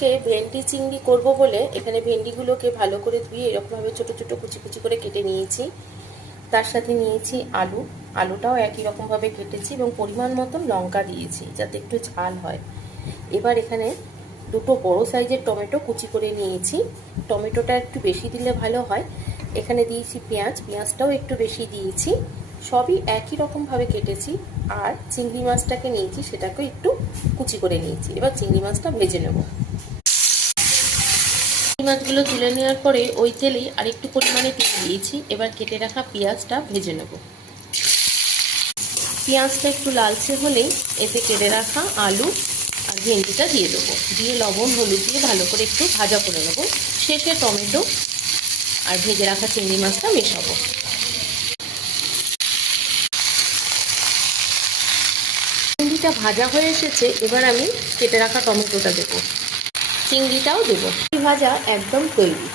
আজকে ভেন্ডি চিংড়ি করব বলে এখানে ভেন্ডিগুলোকে ভালো করে ধুয়ে এরকমভাবে ছোট ছোট কুচি কুচি করে কেটে নিয়েছি। তার সাথে নিয়েছি আলুটাও একই রকমভাবে কেটেছি এবং পরিমাণ মতো লঙ্কা দিয়েছি যাতে একটু ঝাল হয়। এবার এখানে দুটো বড় সাইজের টমেটো কুচি করে নিয়েছি। টমেটোটা একটু বেশি দিলে ভালো হয়। এখানে দিয়েছি পেঁয়াজটাও একটু বেশি দিয়েছি। সবই একই রকমভাবে কেটেছি। আর চিংড়ি মাছটাকে নিয়েছি, সেটাকে একটু কুচি করে নিয়েছি। এবার চিংড়ি মাছটা ভেজে নেব। চিংড়ি মাছগুলো তুলে নেওয়ার পরে ওই তেলেই আর একটু পরিমাণে তেল দিয়েছি। এবার কেটে রাখা পেঁয়াজটা ভেজে নেব। পেঁয়াজটা একটু লালচে হলেই এতে কেটে রাখা আলু আর ভেন্ডিটা দিয়ে দেবো। দিয়ে লবণ হলুদ দিয়ে ভালো করে একটু ভাজা করে নেব। শেষে টমেটো আর ভেজে রাখা চিংড়ি মাছটা মেশাবো। চিংড়িটা ভাজা হয়ে এসেছে। এবার আমি কেটে রাখা টমেটোটা দেবো, চিংড়িটাও দেবো। ভাজা একদম তৈরি।